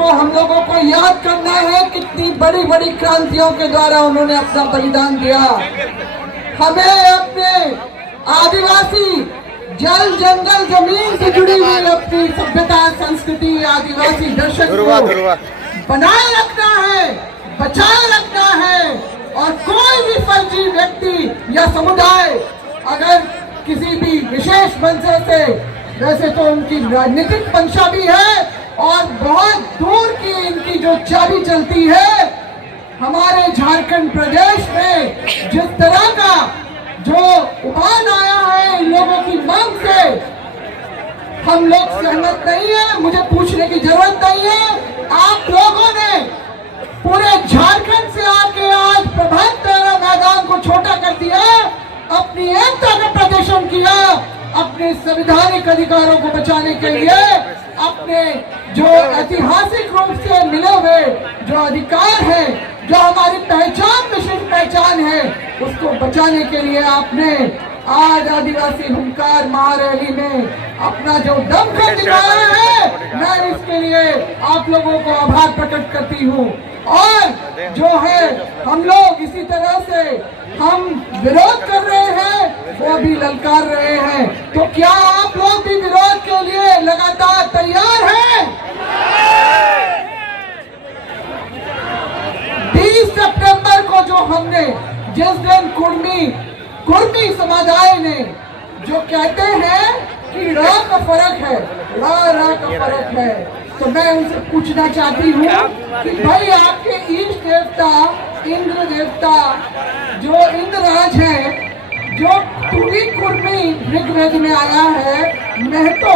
को हम लोगों को याद करना है कितनी बड़ी बड़ी क्रांतियों के द्वारा उन्होंने अपना बलिदान दिया। हमें अपने आदिवासी जल जंगल जमीन से जुड़ी हुई अपनी सभ्यता संस्कृति आदिवासी दर्शन को बनाए रखना है, बचाए रखना है। और कोई भी फर्जी व्यक्ति या समुदाय अगर किसी भी विशेष मंशा से, वैसे तो उनकी राजनीतिक मंशा भी है और बहुत दूर की इनकी जो चाबी चलती है, हमारे झारखंड प्रदेश में जिस तरह का जो उबान आया है इन लोगों की मांग से, हम लोग सहमत नहीं है। मुझे पूछने की जरूरत नहीं है। आप लोगों ने पूरे झारखंड से आके आज प्रभात फेरी मैदान को छोटा कर दिया, अपनी एकता का प्रदर्शन किया, अपने संवैधानिक अधिकारों को बचाने के लिए, अपने जो ऐतिहासिक रूप से मिले हुए जो अधिकार है, जो हमारी पहचान विशिष्ट पहचान है, उसको बचाने के लिए आपने आज आदिवासी हुंकार महारैली में अपना जो दमखम दिखाया है, मैं इसके लिए आप लोगों को आभार प्रकट करती हूँ। और जो है हम लोग इसी तरह से हम विरोध कर रहे हैं, वो भी ललकार रहे हैं। तो क्या आप लोग भी विरोध के लिए लगातार तैयार हैं? 20 सितंबर को जो हमने जिस दिन कुर्मी समुदाय ने जो कहते हैं कि रा का फर्क है, रा का फर्क है, तो मैं उनसे पूछना चाहती हूँ कि भाई आपके इष्ट देवता इंद्र देवता जो इंद्रराज है, जो तुरी कुर्मी ऋग्वेद में आया है, महतो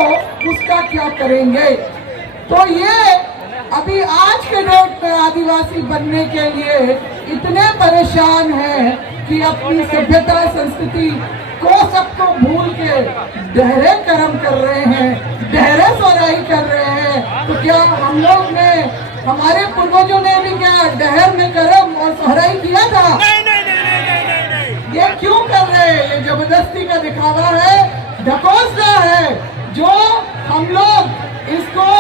उसका क्या करेंगे? तो ये अभी आज के डेट में आदिवासी बनने के लिए इतने परेशान हैं कि अपनी सभ्यता संस्कृति को सबको भूल के डहरे कर्म कर रहे हैं, डहरे सोराई कर रहे हैं। तो क्या हम लोग ने, हमारे पूर्वजों ने भी क्या डहर में कर्म और सोहराई किया था? ये क्यों कर रहे हैं? ये जबरदस्ती का दिखावा है, ढकोसला है, जो हम लोग इसको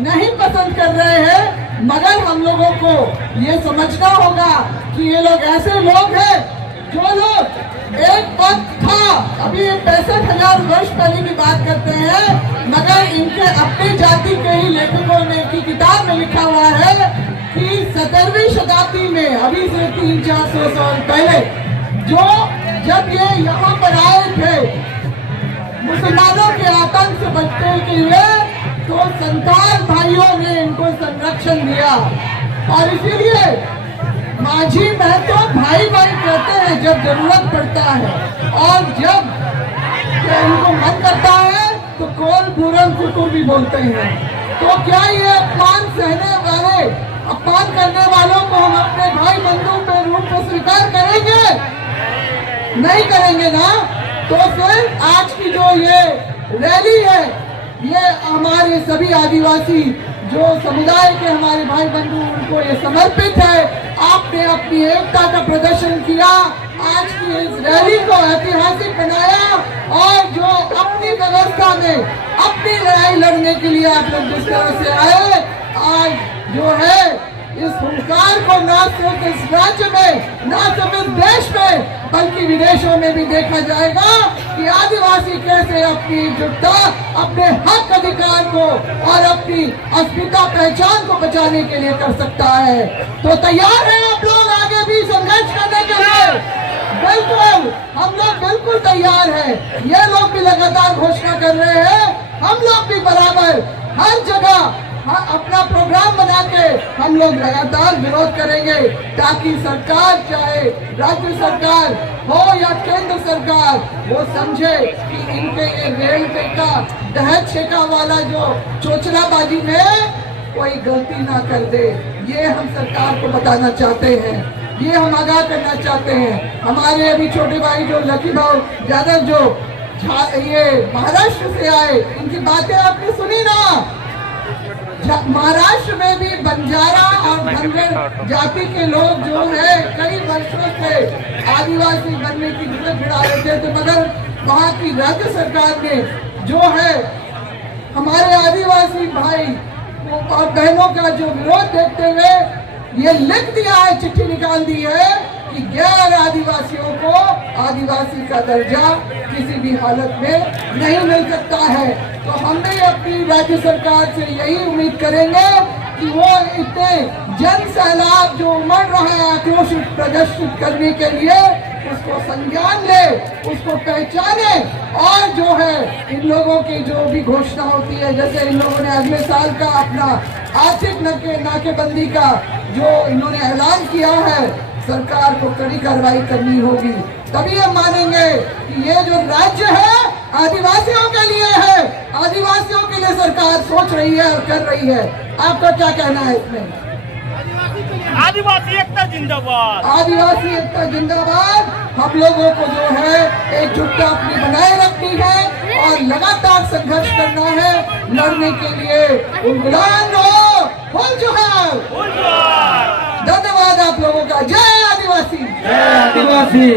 नहीं पसंद कर रहे हैं। मगर हम लोगों को ये समझना होगा कि ये लोग ऐसे लोग हैं जो लोग एक वक्त था, अभी 65,000 वर्ष पहले की बात करते हैं, मगर इनके अपनी जाति के ही लेखकों ने की किताब में लिखा हुआ है कि 17वीं शताब्दी में, अभी से 300-400 साल पहले, जो जब ये यहाँ पर आए थे मुसलमानों के आतंक से बचने के लिए, तो संताल भाइयों ने इनको संरक्षण दिया। और इसीलिए माझी महतो भाई भाई कहते हैं जब जरूरत पड़ता है, और जब इनको मन करता है तो कोल पूरन कुटुंब भी बोलते हैं। तो क्या ये अपमान सहने वाले, अपमान करने वालों को हम अपने भाई बंधु के रूप में स्वीकार करेंगे? नहीं करेंगे ना। तो फिर आज की जो ये रैली है, ये हमारे सभी आदिवासी जो समुदाय के हमारे भाई बंधु, उनको ये समर्पित है। आपने अपनी एकता का प्रदर्शन किया, आज की इस रैली को ऐतिहासिक बनाया, और जो अपनी व्यवस्था में अपनी लड़ाई लड़ने के लिए आप लोग जिस तरह से आए, आज जो है इस हुंकार को न सिर्फ इस राज्य में, न सिर्फ इस देश में, बल्कि विदेशों में भी देखा जाएगा कि आदिवासी कैसे अपनी एकजुटता, अपने हक अधिकार को और अपनी अस्मिता पहचान को बचाने के लिए कर सकता है। तो तैयार हैं आप लोग आगे भी संघर्ष करने के लिए? बिल्कुल, हम लोग बिल्कुल तैयार हैं। ये लोग भी लगातार घोषणा कर रहे हैं, हम लोग भी बराबर हर जगह अपना प्रोग्राम बना के हम लोग लगातार विरोध करेंगे, ताकि सरकार, चाहे राज्य सरकार हो या केंद्र सरकार, वो समझे कि इनके ये रेलवे का दहेज छेका वाला जो चोचलाबाजी में कोई गलती ना कर दे। ये हम सरकार को बताना चाहते हैं, ये हम आगाह करना चाहते हैं। हमारे अभी छोटे भाई जो लकी भाव यादव जो ये महाराष्ट्र से आए, इनकी बातें आपने सुनी ना। महाराष्ट्र में भी बंजारा और धनगर जाति के लोग जो है कई वर्षों से आदिवासी बनने की जिद भिड़ा रहे थे, तो मगर वहाँ की राज्य सरकार ने जो है हमारे आदिवासी भाई और बहनों का जो विरोध देखते हुए ये लिख दिया है, चिट्ठी निकाल दी है कि गैर आदिवासियों को आदिवासी का दर्जा किसी भी हालत में नहीं मिल सकता है। तो हम भी अपनी राज्य सरकार से यही उम्मीद करेंगे कि वो इतने जन सैलाब जो उमड़ रहा है आक्रोश प्रदर्शित करने के लिए, उसको संज्ञान ले, उसको पहचाने और जो है इन लोगों की जो भी घोषणा होती है, जैसे इन लोगों ने अगले साल का अपना आर्थिक नाकेबंदी का जो इन्होंने ऐलान किया है, सरकार को कड़ी कार्रवाई करनी होगी। तभी हम मानेंगे कि ये जो राज्य है आदिवासियों के लिए है, आदिवासियों के लिए सरकार सोच रही है और कर रही है। आपका क्या कहना है इसमें? आदिवासी एकता जिंदाबाद, आदिवासी एकता जिंदाबाद। हम लोगों को जो है एकजुटता अपनी बनाए रखनी है और लगातार संघर्ष करना है लड़ने के लिए। उंगलान हो जोहार। धन्यवाद आप लोगों का। जय आदिवासी, जय आदिवासी।